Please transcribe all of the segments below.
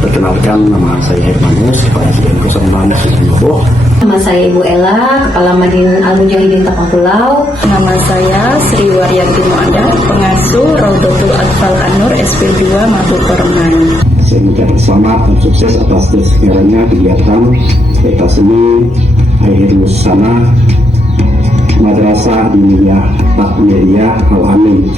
Perkenalkan, nama saya Hermanus, Kepala SDN 06 Situbondo. Nama saya Ibu Ella, Kepala Madin Al-Mujahidin Tapang Pulau. Nama saya Sri Waryanti Muada, pengasuh Raudatul Atfal An-Nur SP2 Mabukaraman. Saya mengucapkan selamat dan sukses atas terselenggaranya kegiatan pentas seni Akhirus Sana Madrasah Diniyah Takmiriyah Al-Amin.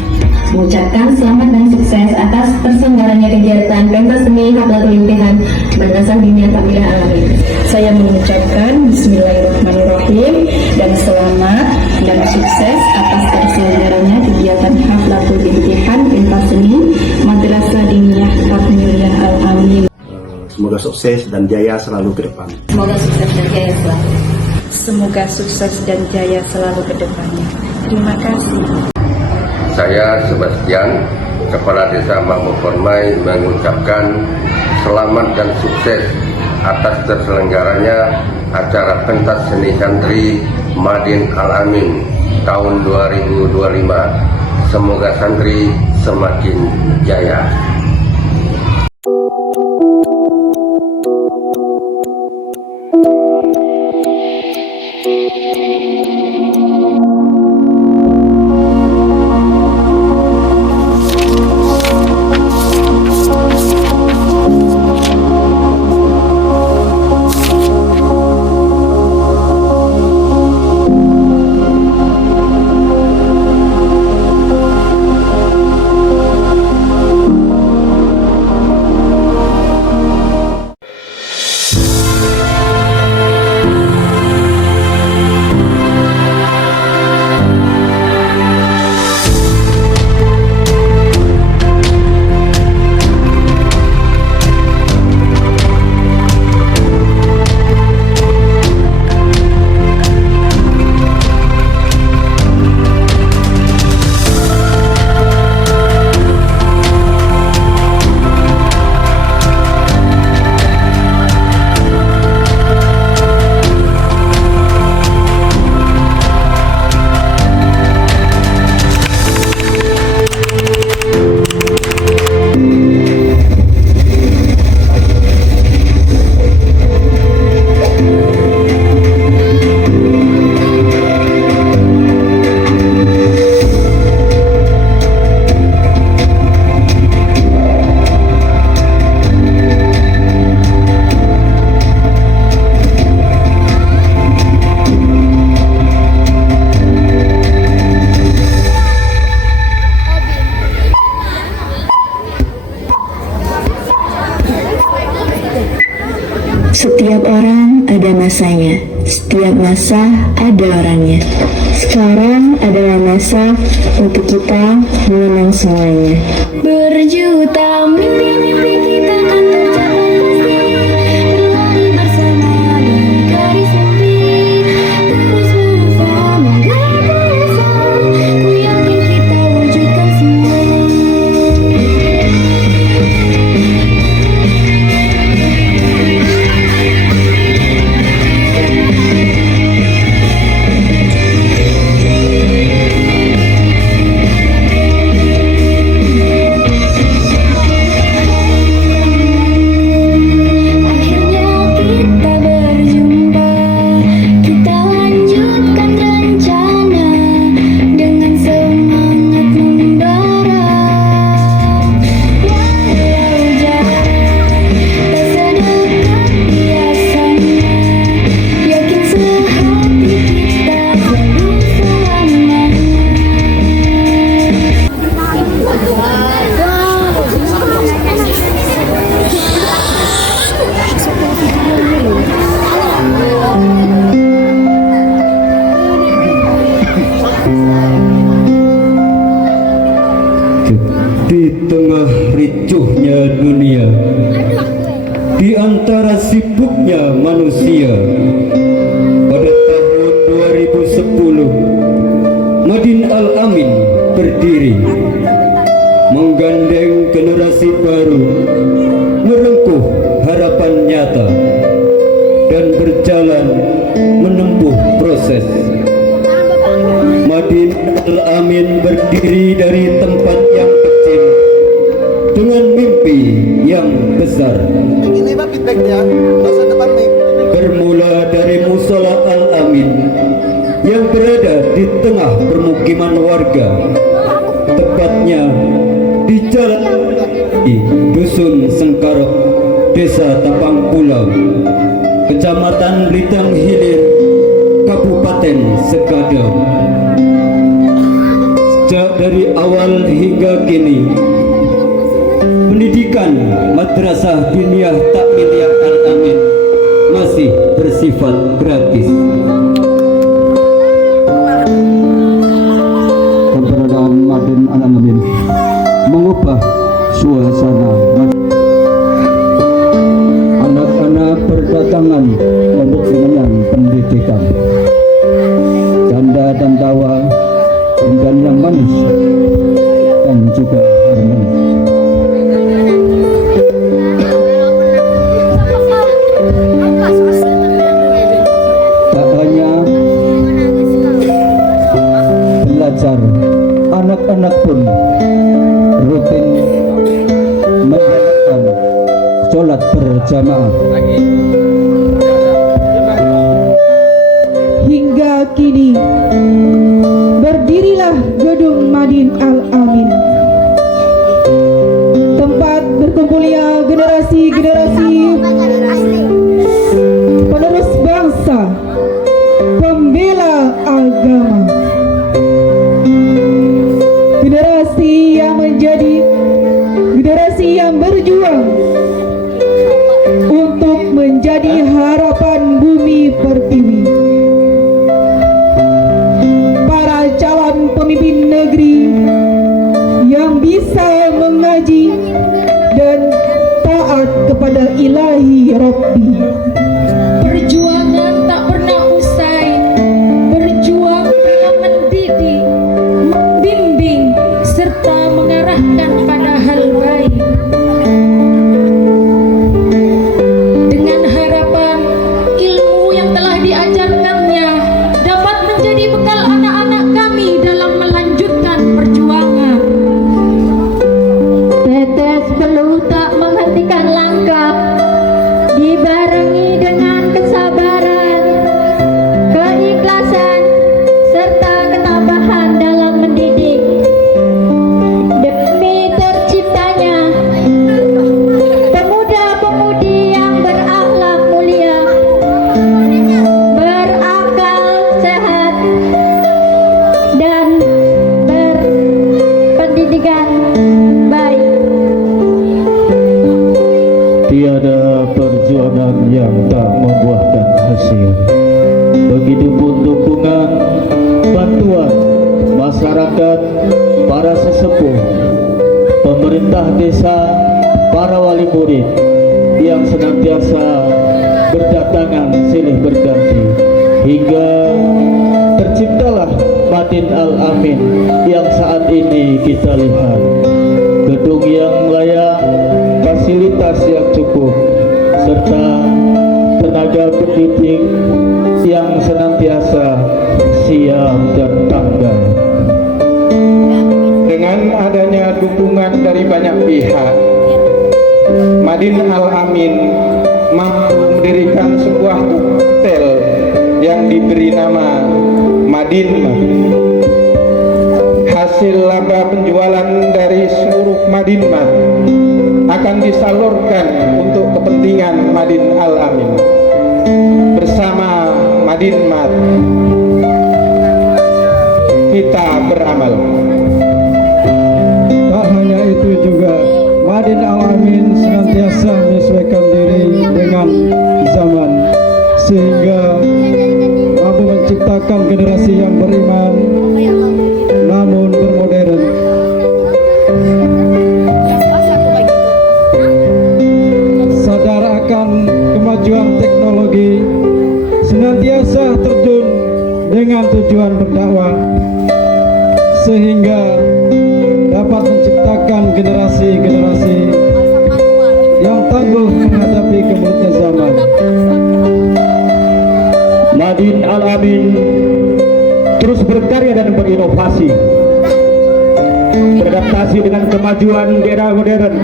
Mengucapkan selamat dan sukses atas terselenggaranya kegiatan pentas seni Haflatul Imtihan Madrasah Diniyah Takmiriyah Al-Amin. Saya mengucapkan Bismillahirrahmanirrahim dan selamat dan sukses atas terselenggaranya kegiatan Haflatul Imtihan pentas seni Madrasah Diniyah Takmiriyah Al-Amin. Semoga sukses dan jaya selalu ke depan. Semoga sukses dan jaya selalu. Semoga sukses dan jaya selalu ke depannya. Terima kasih. Saya Sebastian, Kepala Desa Mabukaraman, mengucapkan selamat dan sukses atas terselenggaranya acara pentas seni santri Madin Al-Amin tahun 2025. Semoga santri semakin jaya. Setiap orang ada masanya, setiap masa ada orangnya. Sekarang adalah masa untuk kita mengenang semuanya. Berjuta mimpi-mimpi kita akan tercapai pasti. Berlari bersama di garis mimpi. Terus bersama bersama. Ku yakin kita wujudkan semua. Di tengah ricuhnya dunia, di antara sibuknya manusia, pada tahun 2010 Madin Al-Amin berdiri menggandeng generasi baru, merengkuh harapan nyata dan berjalan menempuh proses. Madin Al-Amin berdiri dari tempat yang kecil dengan mimpi yang besar. Ini Pak feedbacknya, masa depan nih. Bermula dari Musola Al-Amin yang berada di tengah permukiman warga, tepatnya di jalan di Dusun Sengkarok, Desa Tapang Pulau, Kecamatan Blitang Hilir, Kabupaten Sekadau. Sejak dari awal hingga kini, pendidikan Madrasah Diniyah Takmiliyah Al-Amin masih bersifat gratis. Keberadaan Madin Al-Amin mengubah suasana. Anak-anak berdatangan untuk mengenyang pendidikan. Canda dan tawa, dan yang manis dan juga harmonis. Tak hanya belajar, anak-anak pun rutin melakukan sholat berjamaah. Hingga kini berdirilah gedung Madin Al-Amin, tempat berkumpulnya generasi-generasi penerus bangsa, pembela agama, generasi yang menjadi generasi yang berjuang untuk menjadi harapan bumi pertiwi. Pemimpin negeri yang bisa mengaji dan taat kepada ilahi Rabbi. Perjuangan tak pernah usai, berjuang dalam mendidik, membimbing, serta mengarahkan pada hal baik. Dengan harapan ilmu yang telah diajarkannya dapat menjadi bekal anak-anak kami dalam melanjutkan perjuangan. Tetes perlu tak menghentikan langkah, dibarengi dengan kesabaran, keikhlasan, serta ketabahan dalam mendidik. Demi terciptanya pemuda-pemudi yang berakhlak mulia, berakal sehat, dan berpendidikan baik. Tiada perjuangan yang tak membuahkan hasil. Begitupun dukungan, bantuan masyarakat, para sesepuh, pemerintah desa, para wali murid yang senantiasa berdatangan silih berganti hingga terciptalah Madin Al-Amin yang saat ini kita lihat. Gedung yang layak, fasilitas yang cukup, serta tenaga pendidik yang senantiasa siap dan tanggal. Dengan adanya dukungan dari banyak pihak, Madin Al-Amin mampu mendirikan sebuah hotel yang diberi nama Madin. Hasil laba penjualan dari seluruh Madinmat akan disalurkan untuk kepentingan Madin Al-Amin. Bersama Madinmat kita beramal. Tak hanya itu juga, Madin Al-Amin senantiasa menyesuaikan diri dengan zaman sehingga mampu menciptakan generasi yang beriman namun bermodern. dengan tujuan berdakwah sehingga dapat menciptakan generasi-generasi yang tangguh menghadapi kemudian zaman. Madin Al-Amin terus berkarya dan berinovasi, beradaptasi dengan kemajuan di era modern.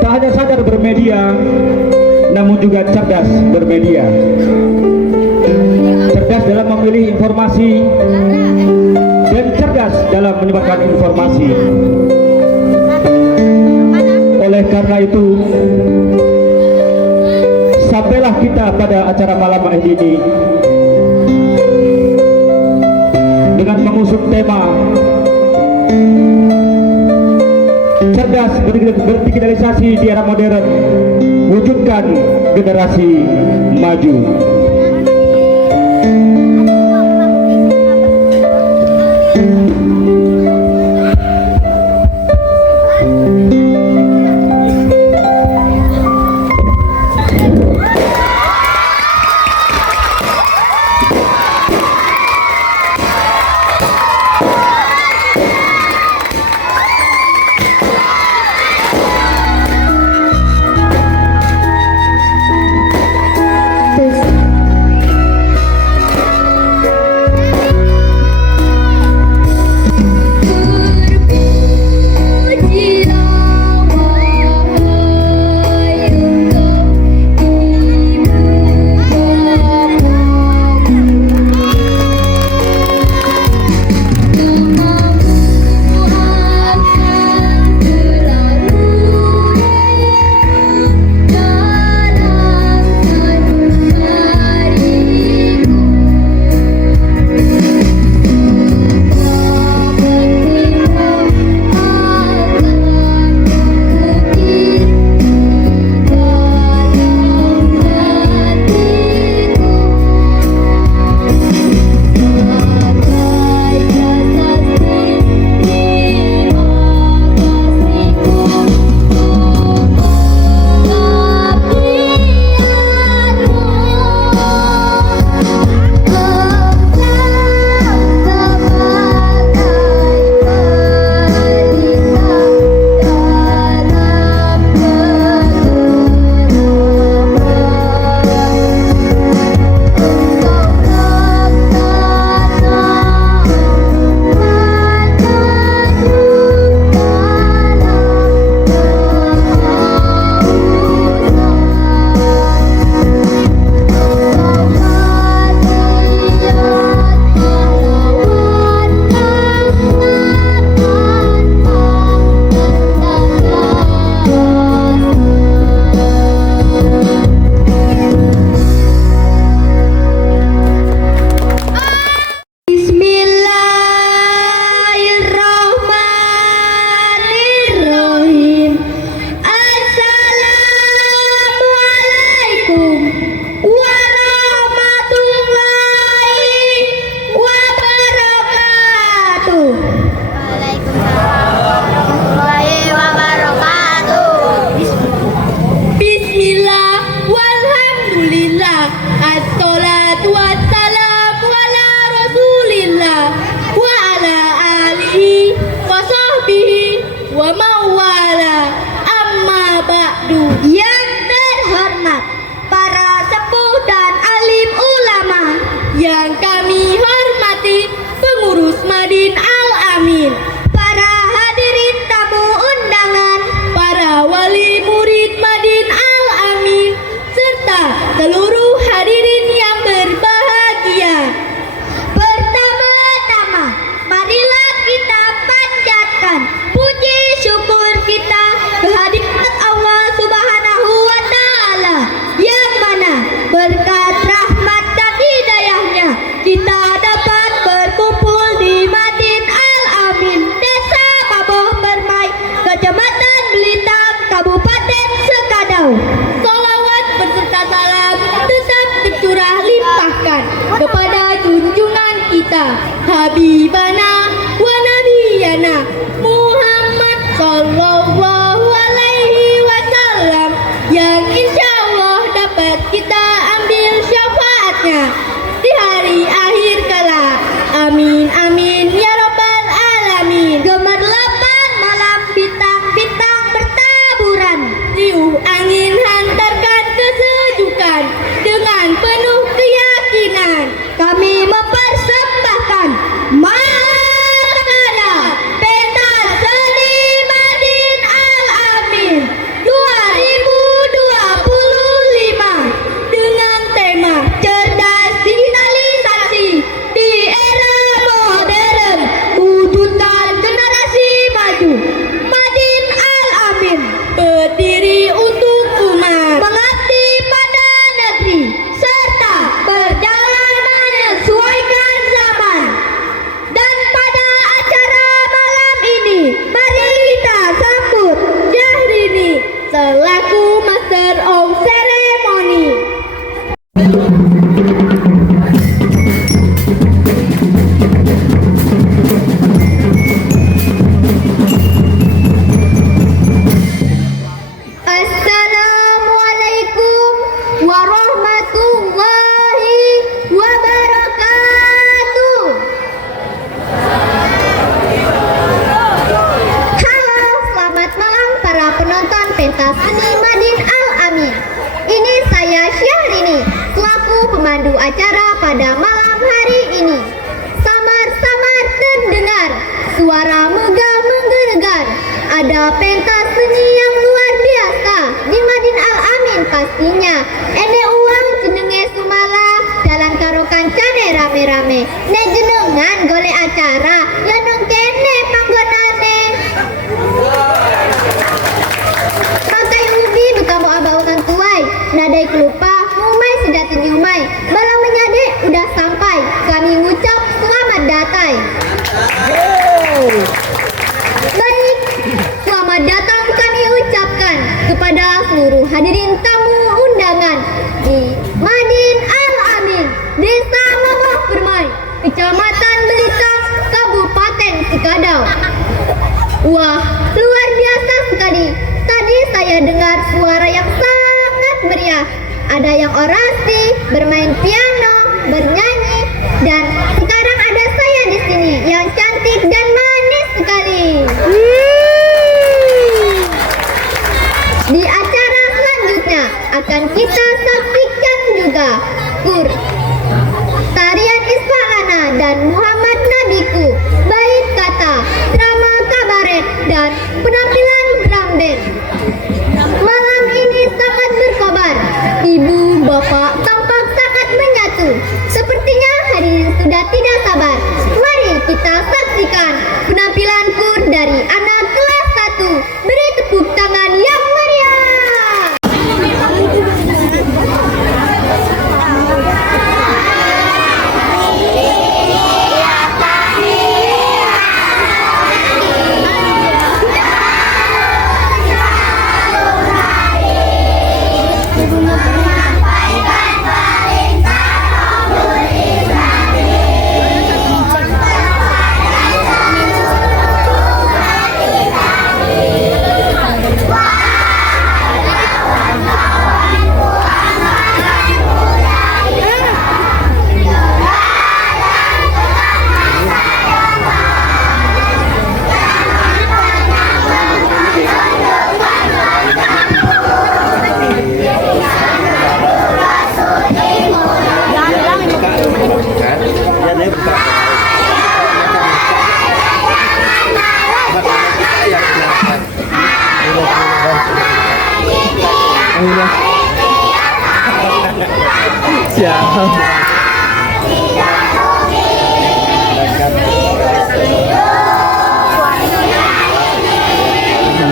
Tak hanya sadar bermedia, namun juga cerdas bermedia. Cerdas dalam memilih informasi dan cerdas dalam menyebarkan informasi. Oleh karena itu, sampailah kita pada acara malam ini dengan mengusung tema cerdas berdigitalisasi di era modern, wujudkan generasi maju. Yang terhormat para sepuh dan alim ulama yang kami hormati, pengurus Madin Al-Amin, para hadirin tamu undangan, para wali murid Madin Al-Amin, serta seluruh hadirin yang berbahagia. Pertama-tama, marilah kita panjatkan puji syukur adalah pentas seni yang luar biasa di Madin Al-Amin pastinya. Ene uang jenenge sumala jalan karo kancane rame-rame. Ne jenengan golek acara ya nang kene panggonane. Pakai ubi bekamu abaunan tuai, nadai kelupa mumai sedati nyumai. Balang menyade udah sampai, kami ngucap selamat datai. Baik, selamat datang kami ucapkan kepada seluruh hadirin tamu undangan di Madin Al-Amin, Desa Lawah Permai, Kecamatan Belitang, Kabupaten Sekadau. Wah, luar biasa sekali. Tadi saya dengar suara yang sangat meriah. Ada yang orasi, bermain piano, bernyanyi, dan sekarang ada saya di sini yang cantik dan manis sekali. Di acara selanjutnya akan kita saksikan juga tarian Isfa'lana dan Muhammad Nabiku, bait kata, drama kabaret, dan penampilan drum band. Malam ini sangat berkobar. Ibu, bapak tampak sangat menyatu. Sepertinya hadirin sudah tidak sabar. Mari kita saksikan penampilan kur dari anak kelas 1. Beri tepuk tangan yang meriah.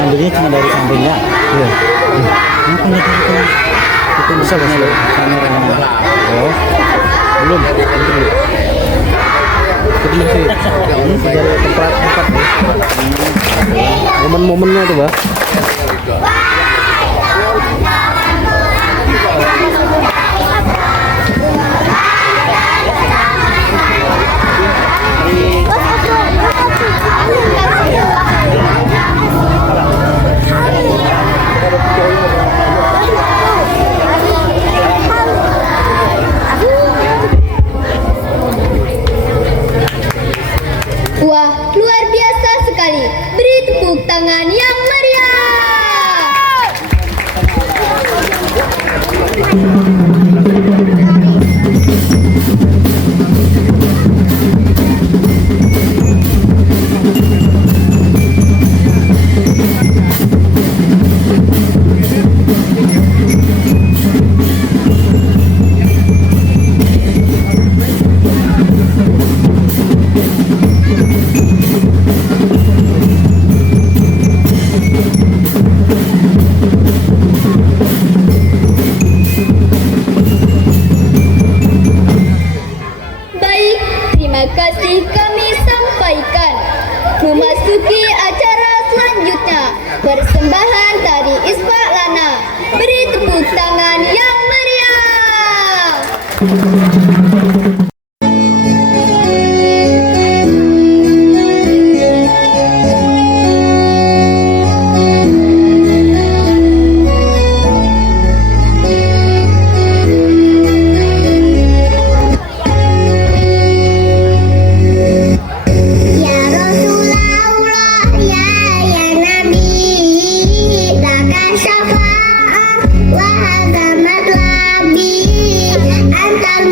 Ambilnya cuma dari sampingnya. Iya. Kenapa itu bisa kamera. Oh, belum. Jadi masih dari tempat. Momen-momennya tuh, Bah. Wah, luar biasa sekali. Beri tepuk tangan yang meriah. Baik, terima kasih kami sampaikan. Memasuki acara selanjutnya, persembahan tari Isfa'lana. Beri tepuk tangan yang meriah. Ya Rasulullah, ya Nabi, laka syafa'ah wa hadamat labi antal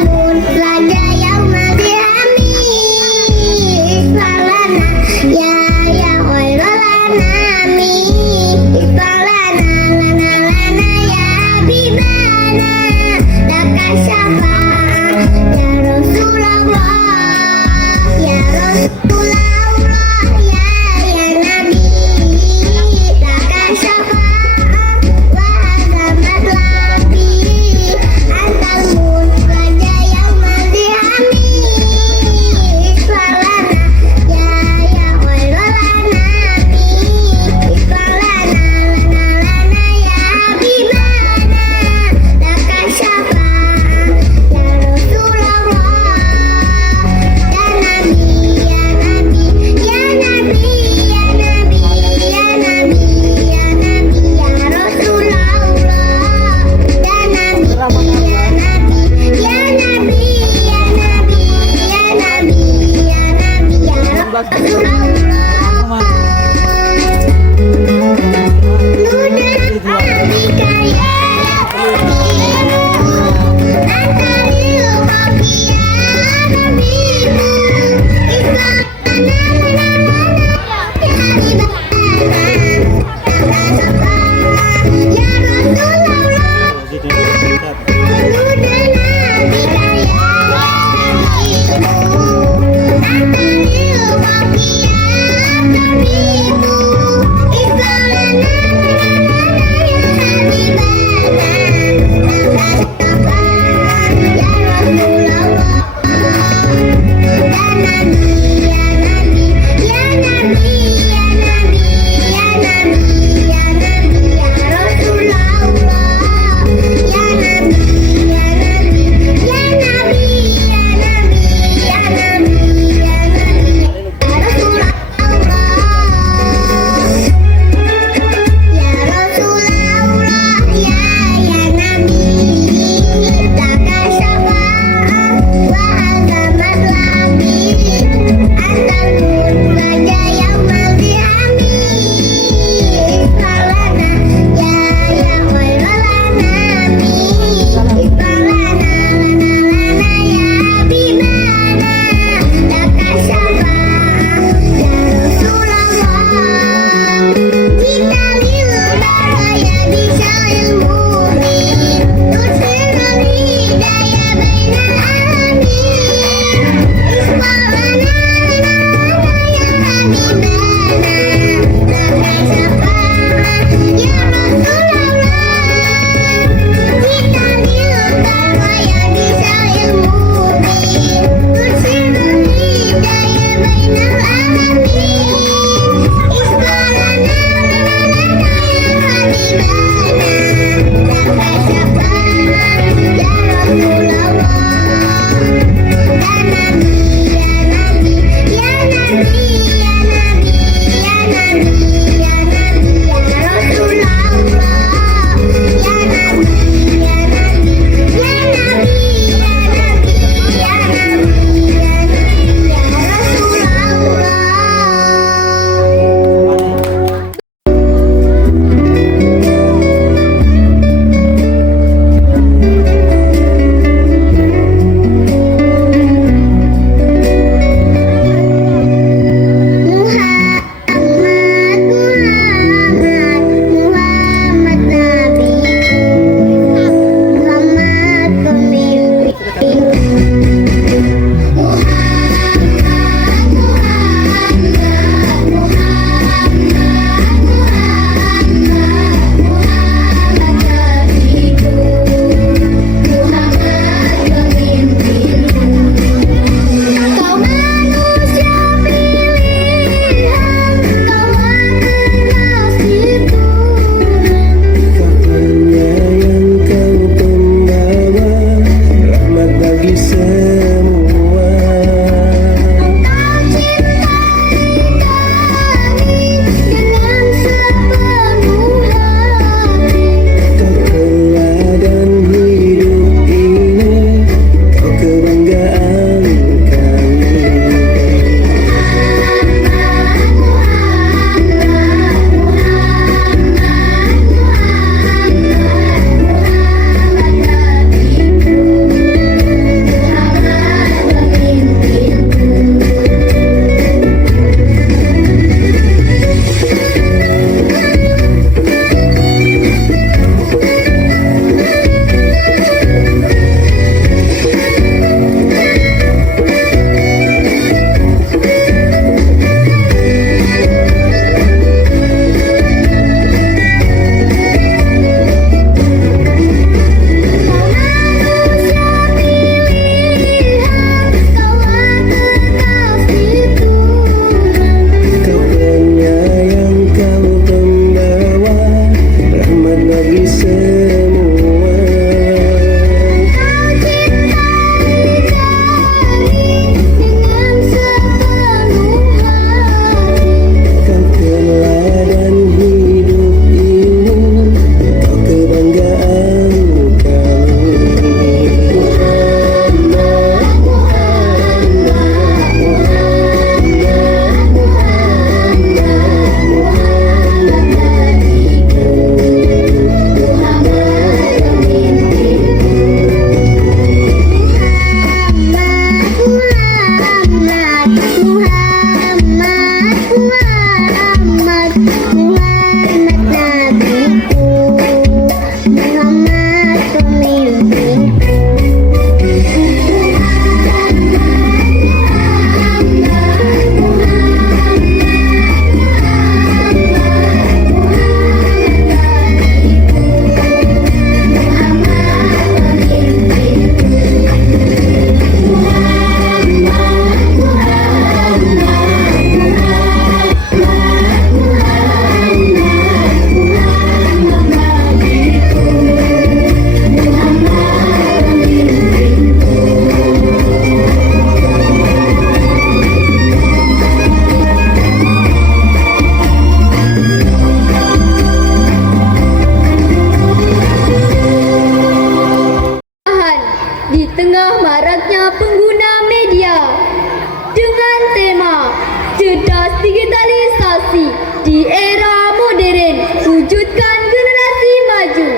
di era modern, wujudkan generasi maju.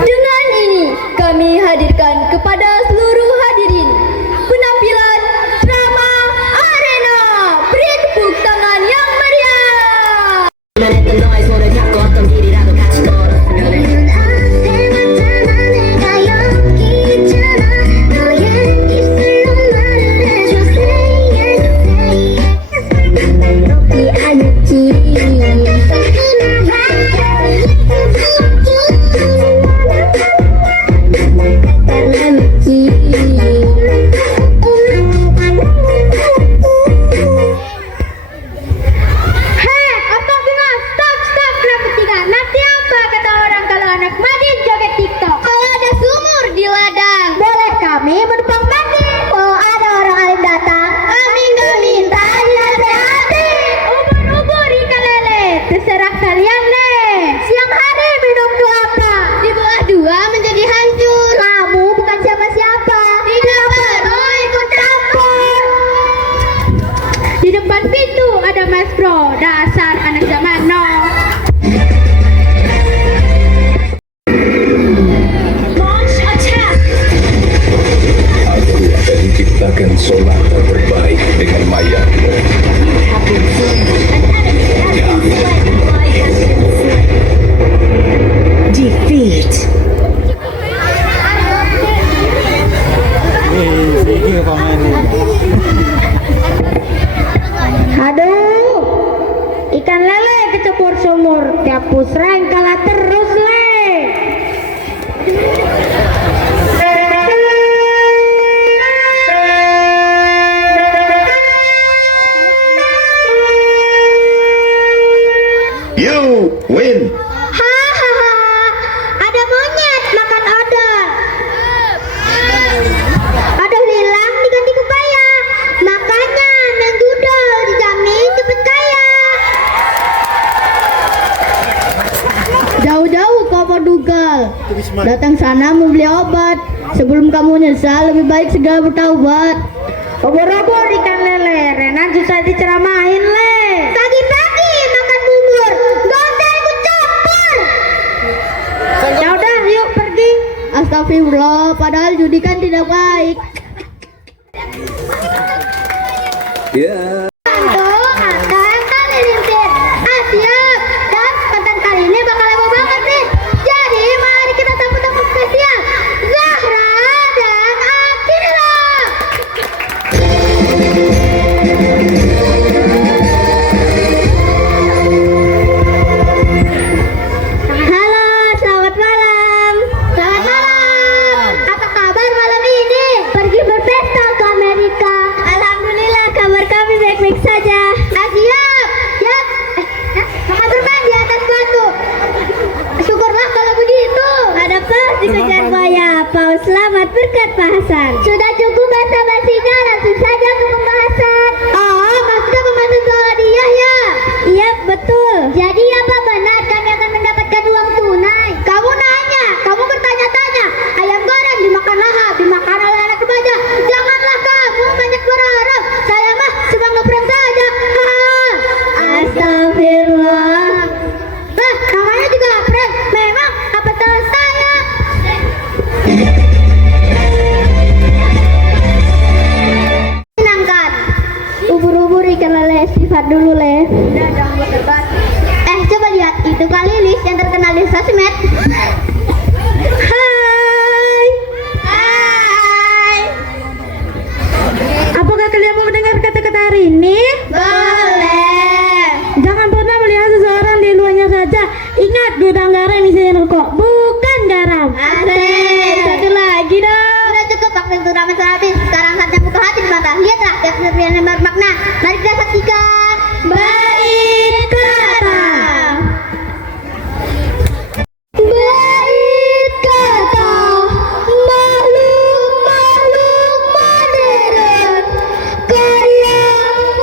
Dengan ini kami hadirkan kepada seluruh hadirin penampilan drama arena. Beri tepuk tangan yang meriah. Dasar anak zaman now. Launch attack. Aku akan menciptakan sonata terbaik dengan mayatmu. Defeat. Aduh, ikan lele kecebur sumur, tiap pusreng kalah terus le. You win. Hahaha, ada monyet makan odol. Odol hilang diganti pepaya, makanya menggudol dijamin cepet kaya. Jauh-jauh kau Portugal, datang sana membeli obat. Sebelum kamu nyesal, lebih baik segera bertaubat. Obor-obor ikan lele, Renan susah diceramahin le. Pagi-pagi makan bubur, gak usah ikut campur. Ya udah, yuk pergi. Astagfirullah, padahal judi kan tidak baik. Ya. Angkat halilintar. Siap. Dan konten kali ini bakal heboh banget nih. Jadi mari kita sambut tamu spesial, Zahra dan Akila. Halo, selamat malam. Selamat malam. Apa kabar malam ini? Pergi berpesta ke Amerika. Alhamdulillah, kabar kami baik-baik saja. Siap. Ya. Maka terbang di atas batu. Syukurlah kalau begitu. Ada paus dikejar buaya. Paus selamat berkat Pak Hasan. Sudah cukup basa-basinya, langsung saja ke pembahasan. Oh, maksudnya pembahasan soal hadiah ya? Iya, betul. Jadi apa benar kami akan mendapatkan uang tunai? Kamu nanya, kamu bertanya-tanya. Ayam goreng dimakan lahap, dimakan oleh anak remaja. Janganlah kamu banyak berharap. Saya mah cuma ngeprank saja. Astagfirullah. Namanya juga prank. Memang apa salah saya? Menangkan. Ubur-ubur ikan lele, sifat dulu le. Udah jangan buat debat. Coba lihat, itu Kak Lilis yang terkenal di sosmed. Hai. Hai. Apakah kalian mau mendengar kata-kata hari ini? Boleh. Jangan pernah melihat seseorang di luarnya saja. Ingat, gudang garam isinya rokok, bukan garam. Asik. Satu lagi dong. Udah cukup waktu itu ramai habis. Sekarang saatnya buka hati di mata. Lihatlah tiap-tiap yang bermakna. Mari kita saksikan bait kata. Bait kata makhluk-makhluk modern karya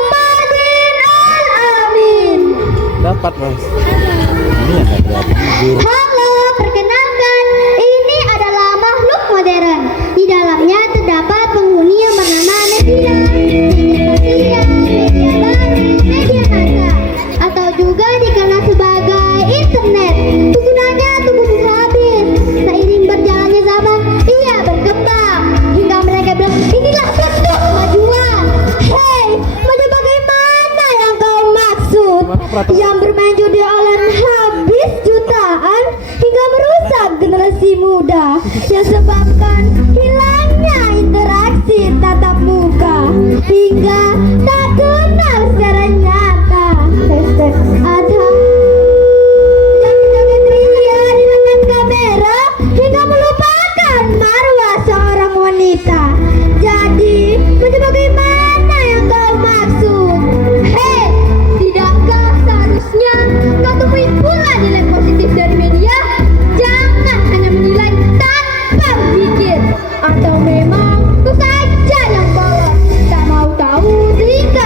Madin Al-Amin. Dapat mas. Halo, perkenalkan, ini adalah makhluk modern. Di dalamnya terdapat penghuni yang bernama media, media sosial, media baru, media massa, atau yang bermain judi online habis jutaan hingga merusak generasi muda yang sebabkan hilangnya interaksi tatap muka hingga tak kenal secara nyata. Ada yang menjaga di depan kamera hingga melupakan marwah seorang wanita. Jadi bagaimana yang kau maksud? Hei, tidakkah seharusnya kau temui pula nilai positif dari media? Jangan hanya menilai tanpa berpikir. Atau memang itu saja yang polos, tak mau tahu tingkah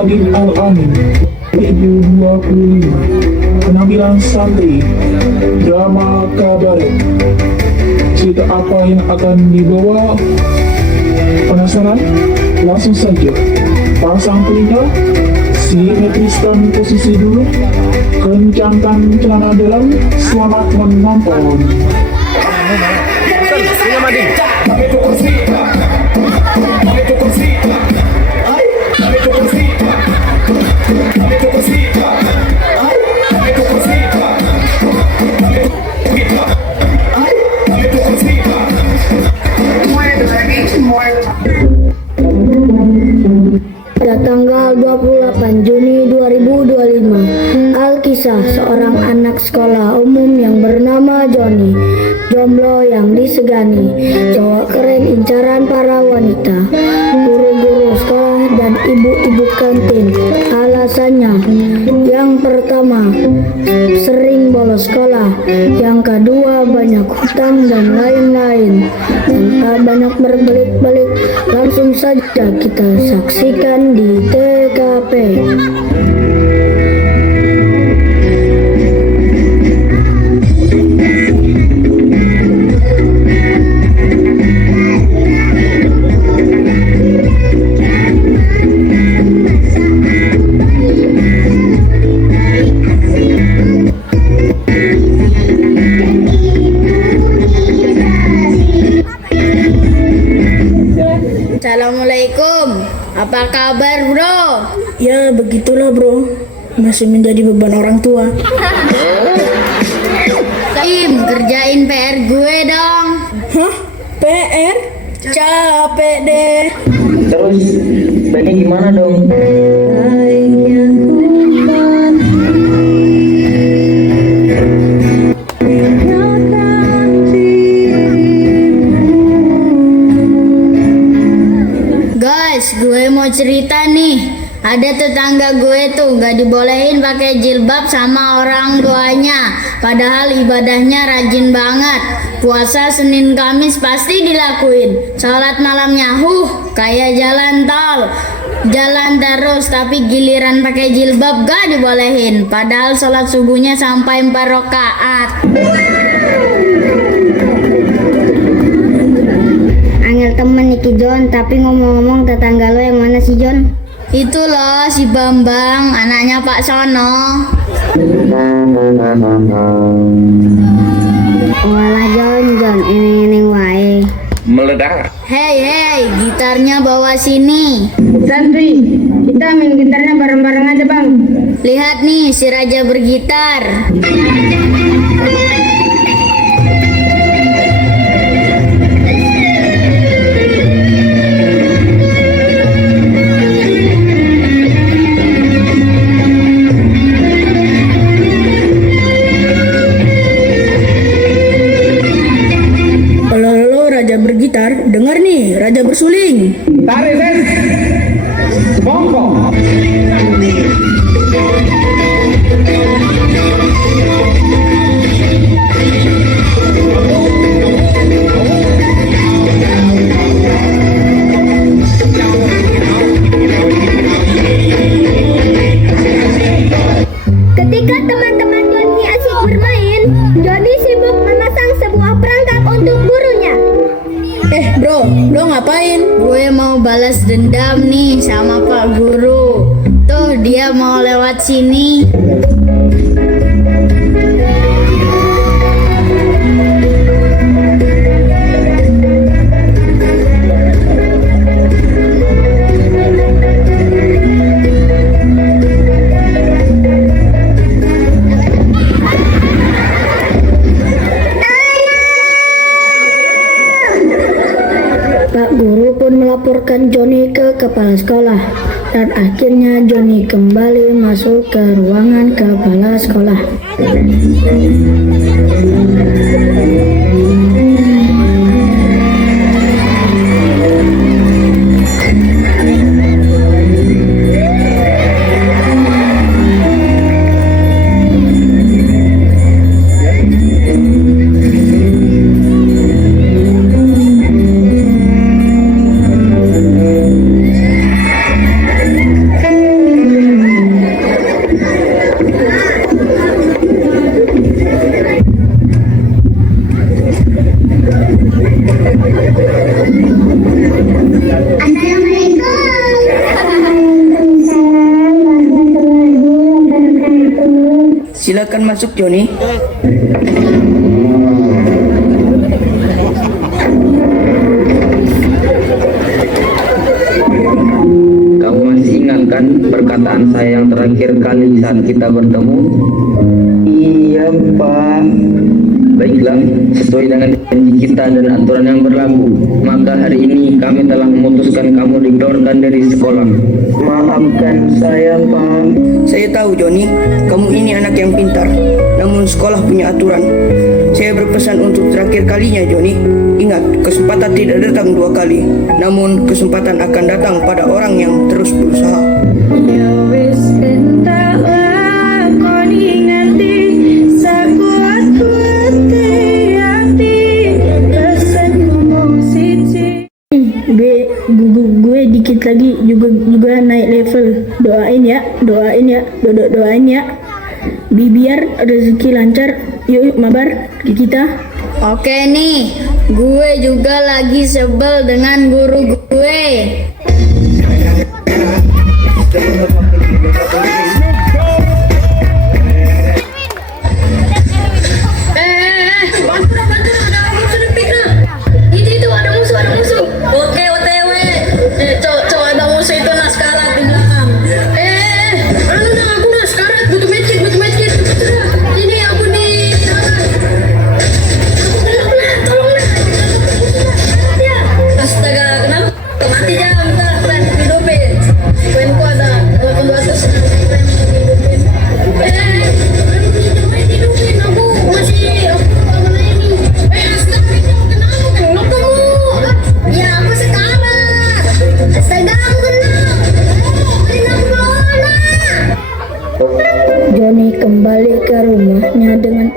Madin Al-Amin 2025. Penampilan santri drama kabaret. Cerita apa yang akan dibawa? Penasaran? Langsung saja pasang telinga, simetriskan posisi dulu, kencangkan celana dalam. Selamat menonton. Pada tanggal 28 Juni 2025, Alkisah, seorang anak sekolah umum yang bernama Joni, jomblo yang disegani, cowok keren incaran para wanita, guru-guru sekolah dan ibu-ibu kantin. Alasannya, yang pertama, sering bolos sekolah, yang kedua, banyak hutang dan lain-lain. Tanpa banyak berbelit-belit, langsung saja kita saksikan di TKP. Assalamualaikum, apa kabar bro? Ya begitulah bro, masih menjadi beban orang tua. Tim, kerjain PR gue dong. Hah? PR? Capek deh. Terus Benny gimana dong? Guys, gue mau cerita nih. Ada tetangga gue tuh gak dibolehin pakai jilbab sama orang tuanya, padahal ibadahnya rajin banget. Puasa Senin Kamis pasti dilakuin. Sholat malamnya kayak jalan tol, jalan terus, tapi giliran pakai jilbab gak dibolehin. Padahal sholat subuhnya sampai 4 rakaat. Angel temen Niki John, tapi ngomong-ngomong tetangga lo yang mana sih John? Itu loh si Bambang, anaknya Pak Sono. Walah John, ini wae. Meledak. Hei, gitarnya bawa sini. Santri, kita main gitarnya bareng-bareng aja bang. Lihat nih, si Raja bergitar. Bergitar, dengar nih, Raja bersuling. Tarik ses. Semongko. Ketika teman-teman Joni asik bermain, Joni sibuk memasang sebuah perangkap untuk gurunya. Bro, lo ngapain? Gue mau balas dendam nih sama Pak Guru. Tuh dia mau lewat sini. Pak Guru pun melaporkan Joni ke kepala sekolah, dan akhirnya Joni kembali masuk ke ruangan kepala sekolah. Silakan masuk, Joni. Kamu masih ingat kan perkataan saya yang terakhir kali saat kita bertemu? Iya, Pak. Baiklah, sesuai dengan janji kita dan aturan yang berlaku, maka hari ini kami telah memutuskan kamu dikeluarkan dari sekolah. Maafkan saya, Pak. Saya tahu, Joni, kamu ini anak yang pintar, namun sekolah punya aturan. Saya berpesan untuk terakhir kalinya, Joni. Ingat, kesempatan tidak datang 2 kali, namun kesempatan akan datang pada orang yang terus berusaha. Gue dikit lagi juga naik level. Doain ya, doain ya. Biar rezeki lancar. Yuk mabar kita. Oke nih, gue juga lagi sebel dengan guru gue. Itu ada musuh. Oke, OTW. Cowok ada musuh itu naskara di belakang. Aku naskara butuh medkit. Ini aku di tolonglah. Astaga, kenapa? Mati jam, bentar, hidupin. Poinku ada 800. Hidupin aku masih apa ini? Astaga, kenapa kamu? Ya aku sekarang. Astaga, aku Joni kembali ke rumahnya dengan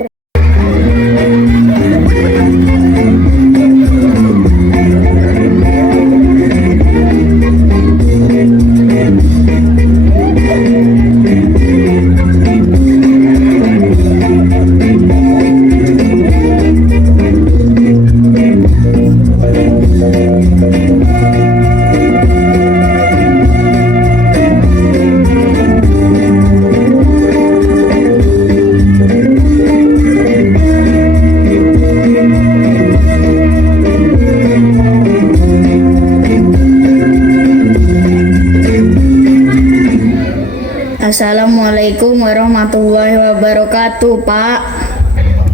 Assalamualaikum warahmatullahi wabarakatuh, Pak.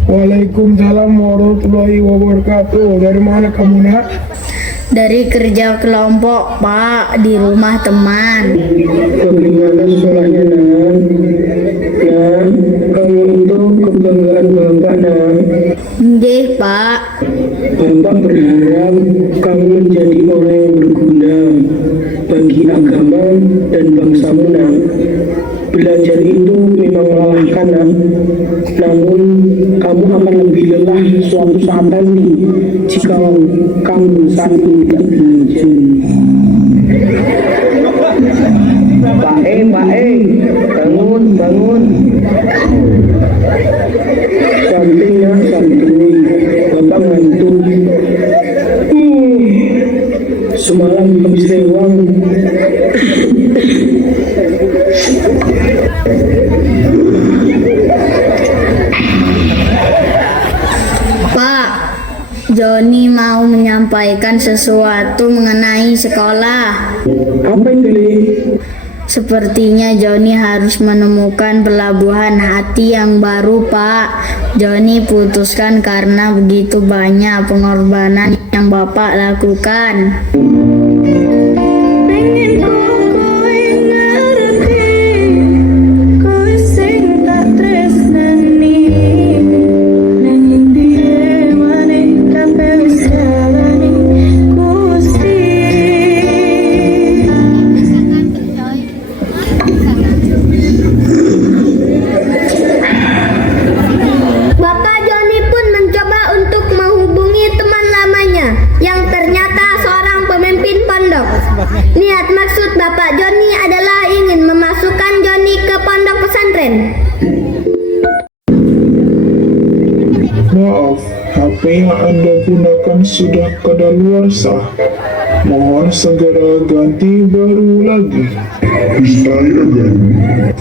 Waalaikumsalam warahmatullahi wabarakatuh. Dari mana kamu, Nak? Dari kerja kelompok, Pak, di rumah teman. Bagaimana sekolahnya, Nak? Nah, kamu itu kebanggaan Bapak, Nak. Nggih, Pak. Bapak berharap kamu menjadi orang yang berguna bagi agama dan bangsamu, Nak. Belajar itu memang melelahkan, Nak. Namun kamu akan lebih lelah suatu saat nanti jika kamu saat ini tidak belajar. Pak E, bangun. Santai ya, santai. Bapak ngantuk. Semalam habis lewang. Pak, Joni mau menyampaikan sesuatu mengenai sekolah. Apa itu? Sepertinya Joni harus menemukan pelabuhan hati yang baru, Pak. Joni putuskan karena begitu banyak pengorbanan yang Bapak lakukan. Bapak Joni pun mencoba untuk menghubungi teman lamanya yang ternyata seorang pemimpin pondok. Anda gunakan sudah kadaluarsa. Mohon segera ganti baru lagi.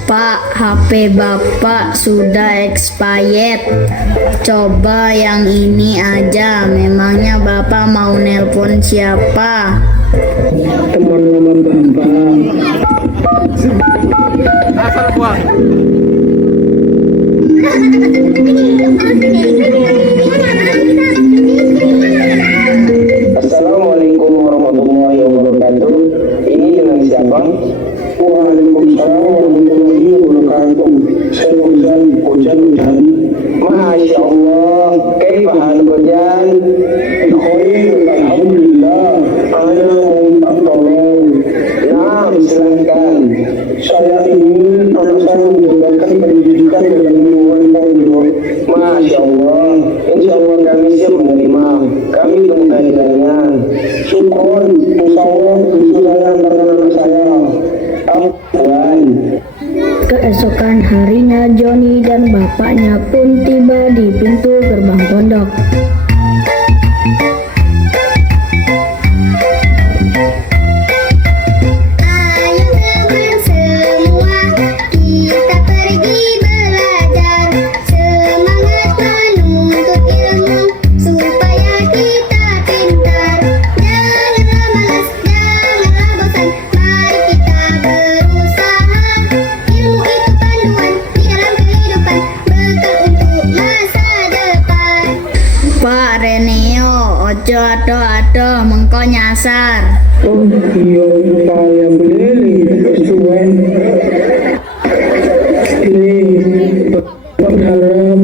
Pak, HP Bapak sudah expired. Coba yang ini aja. Memangnya Bapak mau nelpon siapa? Teman-teman Bapak. Assalamualaikum warahmatullahi wabarakatuh. Ini dengan siapa? Waalaikumsalam warahmatullahi wabarakatuh. Saya Fauzan Kojan Udhani. Masya Allah, kaifa hal Kojan? Bikhair, alhamdulillah. Ana mau minta tolong. Nah, silahkan. Saya ingin anak saya mendapatkan pendidikan yang memuaskan. Masya Allah, insya Allah kami siap menerima. Kami tunggu kehadirannya. Syukur, insya Allah sudah antarkan anak saya. Tuhan. Keesokan harinya Joni dan bapaknya pun tiba di pintu gerbang pondok. Pak Reneo, ojo ado-ado mengko nyasar. Oh iya, saya beli sesuai. Bapak harap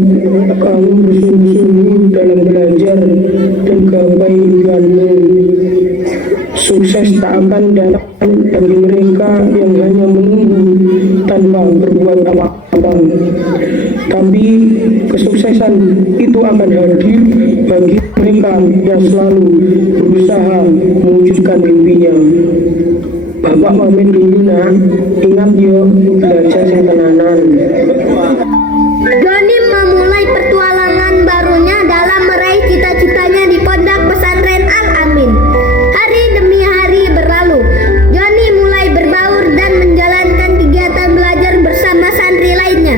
kamu bersungguh-sungguh dalam belajar dan gapai impianmu. Sukses tak akan datang bagi mereka yang hanya menunggu tanpa berbuat apa-apa. Tapi kesuksesan itu akan hadir bagi mereka yang selalu berusaha mewujudkan mimpinya. Bapak pamit dulu nak, ingat yo belajar yang tenanan. Joni memulai petualangan barunya dalam meraih cita-citanya di Pondok Pesantren Al-Amin. Hari demi hari berlalu, Joni mulai berbaur dan menjalankan kegiatan belajar bersama santri lainnya.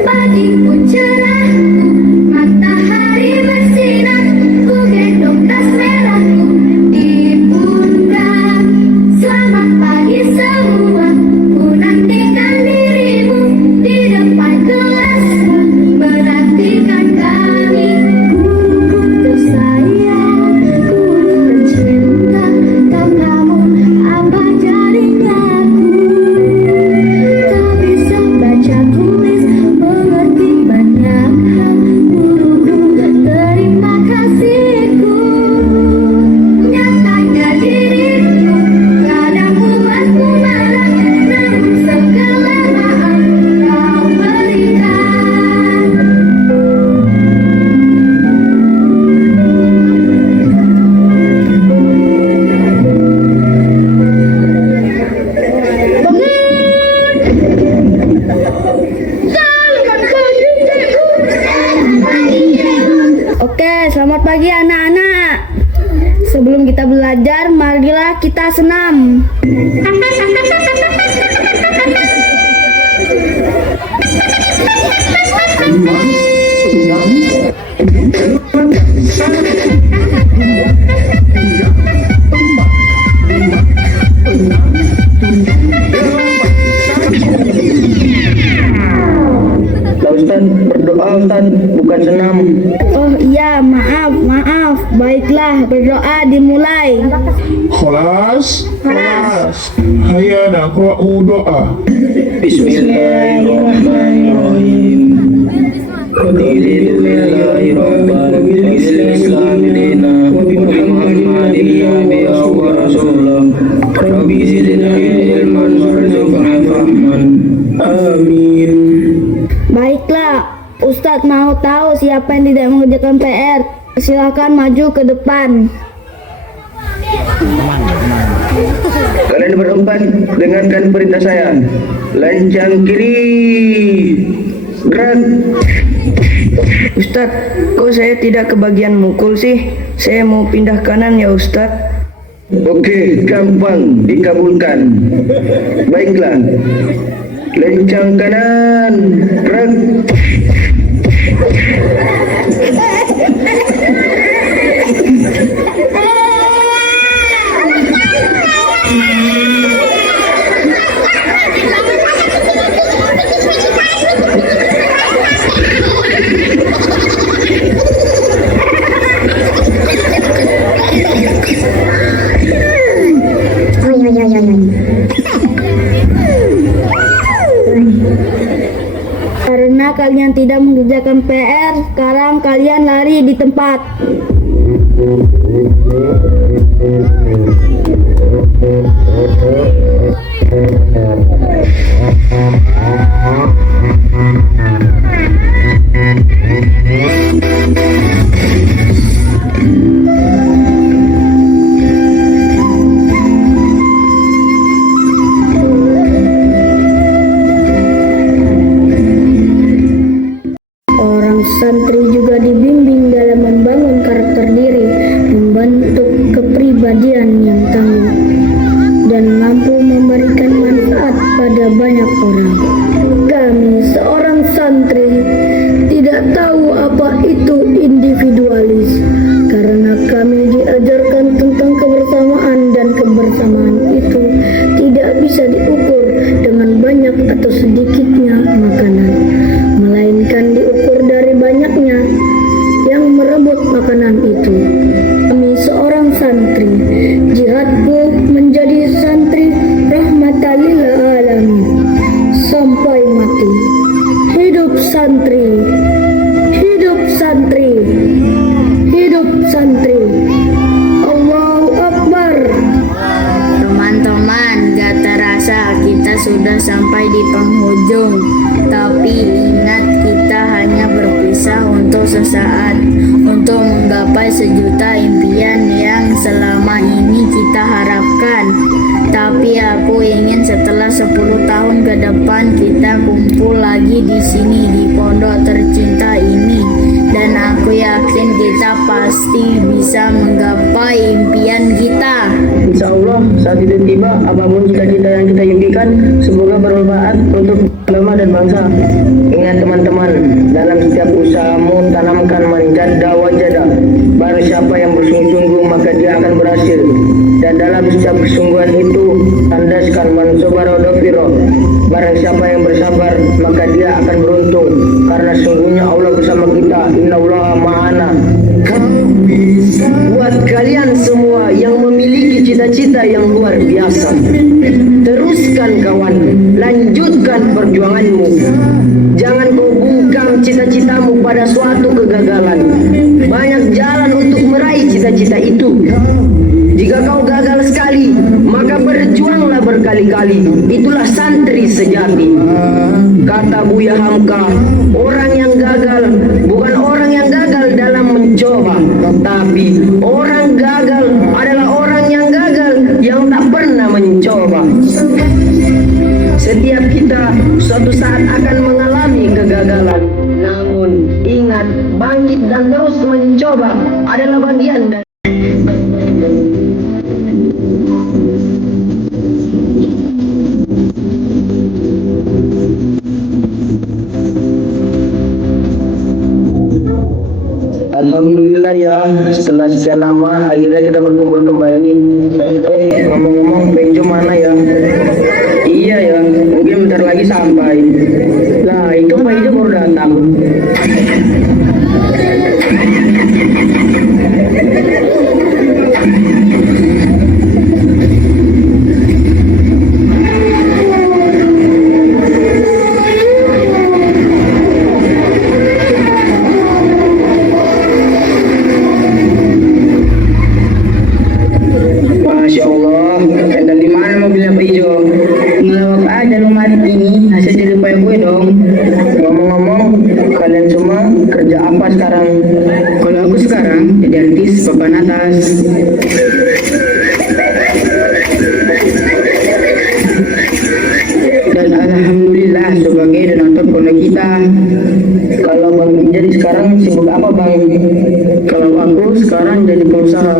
Pagi pun cerah, matahari bersinar, ku gendong tas merahku di pundak. Selamat pagi semua, ku nantikan dirimu di depan kelas, menantikan kami. Ku tersayang, ku tercinta, kau namun apa jadinya aku? Tak bisa baca tulis, mengerti banyak hal, guruku terima kasihku. Nyatanya diriku kadang membuatku marah, namun segala maaf kau berikan. Oke, selamat pagi anak-anak. Sebelum kita belajar, marilah kita senam. Ustaz, berdoa Ustaz, bukan senam. Oh iya, maaf. Baiklah, berdoa dimulai. Khalas. Hayya nak qra'u doa. Bismillahirrahmanirrahim. Alhamdulillahi rabbil Islam dina wa bi Muhammadin nabiy wa rasulullah. Rabbi zidna ilman warzuqna fahman. Amin. Baiklah, Ustadz mau tahu siapa yang tidak mengerjakan PR. Silakan maju ke depan. Kalian berempat dengarkan perintah saya. Lancang kiri. Gerak. Ustadz, kok saya tidak kebagian mukul sih? Saya mau pindah kanan ya Ustadz. Oke, gampang dikabulkan. Baiklah. Lencang kanan. Gerak. Karena kalian tidak mengerjakan PR, sekarang kalian lari di tempat. Santri juga dibimbing dalam membangun karakter diri, membentuk kepribadian yang tangguh, dan mampu memberikan manfaat pada banyak orang. Kami seorang santri tidak tahu apa itu individualis, karena kami diajarkan tentang kebersamaan, dan kebersamaan itu tidak bisa diukur dengan banyak atau sedikitnya makanan, melainkan diukur dari banyaknya yang merebut makanan itu. Kami seorang santri, jihadku menjadi santri rahmatan lil alamin sampai mati. Hidup santri, hidup santri, hidup santri. Allahu Akbar. Teman-teman, gak terasa kita sudah sampai di penghujung. Tapi ingat, kita hanya berpisah untuk sesaat, untuk menggapai sejuta impian yang selama ini kita harapkan. Tapi aku ingin setelah 10 tahun ke depan kita kumpul lagi di sini, di pondok tercinta ini. Dan aku yakin kita pasti bisa menggapai impian kita. Insya Allah saat itu tiba, apapun cita-cita yang kita impikan, semoga bermanfaat untuk agama dan bangsa. Ingat teman-teman, dalam setiap usahamu tanamkan manjada wajada. Barang siapa yang bersungguh-sungguh maka dia akan berhasil. Dan dalam setiap kesungguhan itu tandaskan mansobara dofiro. Barang siapa yang bersabar maka dia akan beruntung, karena sungguhnya Allah bersama kita. Innallaha ma'ana. Buat kalian semua yang memiliki cita-cita yang luar biasa, teruskan kawan, lanjutkan perjuanganmu. Jangan kau bungkam cita-citamu pada suatu kegagalan. Banyak jalan untuk meraih cita-cita itu. Jika kau gagal sekali, maka berjuanglah berkali-kali. Itulah santri sejati. Kata Buya Hamka, orang yang gagal bukan orang yang gagal dalam mencoba, tapi orang gagal adalah orang yang gagal yang tak pernah mencoba. Setiap kita suatu saat akan mengalami kegagalan. Namun ingat, bangkit dan terus mencoba adalah bagian dari Alhamdulillah ya, setelah sekian lama akhirnya kita berkumpul kembali. Ngomong-ngomong, Benjo mana ya? Iya ya, mungkin bentar lagi sampai. Lah, itu Pak Ijo baru datang. Masya Allah, dan di mana mobilnya Pak Ijo? Ngelawak aja lu marit ini, hasil dari upaya gue dong. Ngomong-ngomong, kalian semua kerja apa sekarang? Kalau aku sekarang jadi artis papan atas. Dan alhamdulillah sebagai donatur pondok kita kita. Kalau Bang jadi sekarang sibuk apa Bang? Kalau aku sekarang jadi pengusaha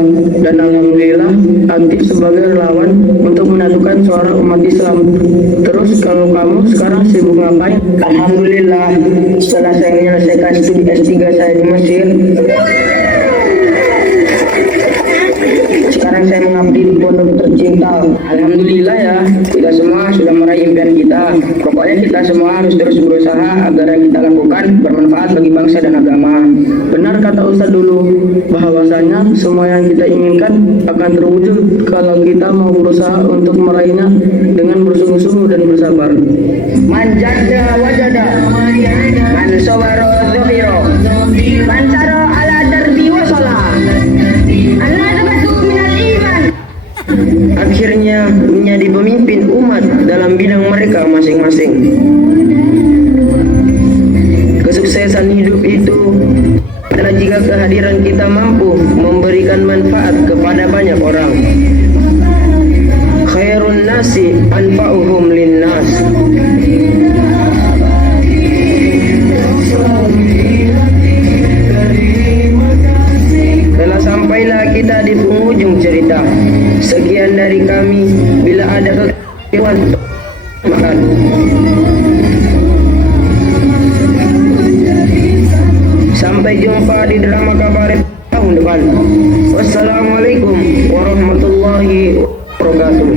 dan alhamdulillah aktif sebagai relawan untuk menyatukan suara umat Islam. Terus kalau kamu sekarang sibuk ngapain? Alhamdulillah setelah saya menyelesaikan studi S3 saya di Mesir, sekarang saya mengabdi di pondok tercinta. Alhamdulillah ya, kita semua sudah meraih impian kita. Pokoknya kita semua harus terus berusaha agar yang kita lakukan bermanfaat bagi bangsa dan agama. Benar kata Ustadz dulu, bahwasanya semua yang kita inginkan akan terwujud kalau kita mau berusaha untuk meraihnya dengan bersungguh-sungguh dan bersabar. Manjada wajada, man sawaro zohiro, man saro ala darbi wasala, minal iman. Akhirnya menjadi pemimpin umat dalam bidang mereka masing-masing. Kesuksesan hidup itu adalah jika kehadiran kita mampu memberikan manfaat kepada banyak orang. Khairun nasi anfa'uhum linnas. Telah sampailah kita di penghujung cerita. Sekian dari kami. Bila ada kekeliruan, makan. Sampai jumpa di drama kabaret tahun depan. Wassalamualaikum warahmatullahi wabarakatuh.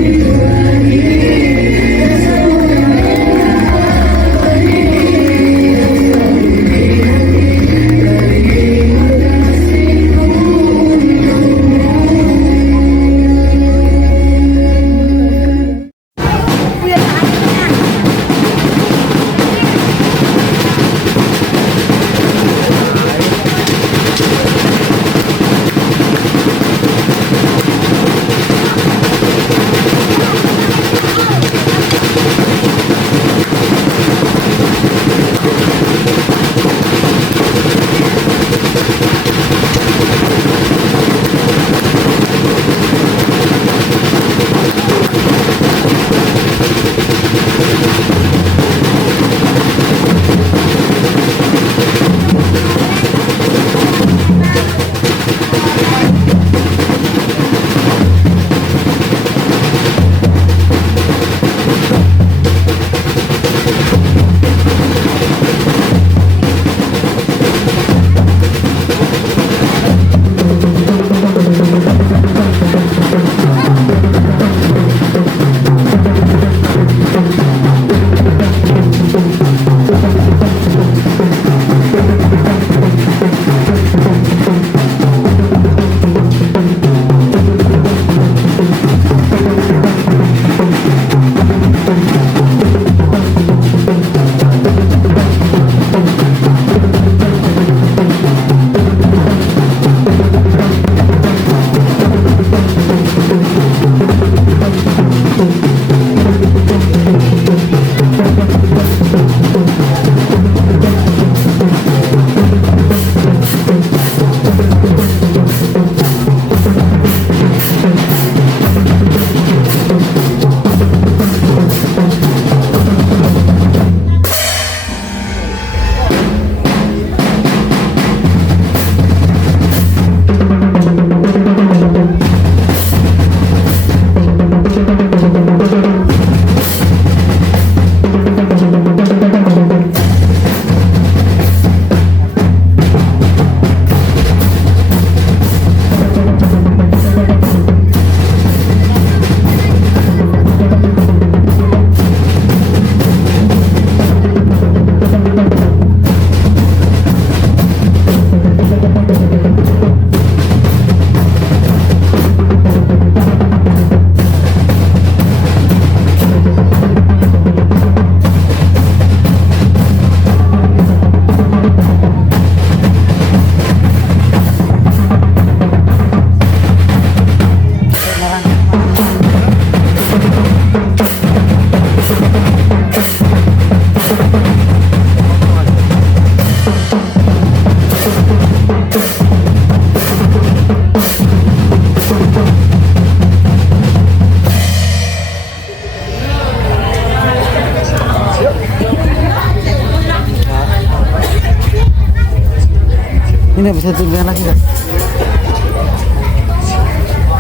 Ini bisa tunjukkan lagi kan?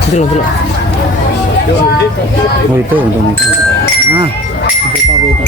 Itu loh. Oh itu untuk naik. Nah, itu tahu itu.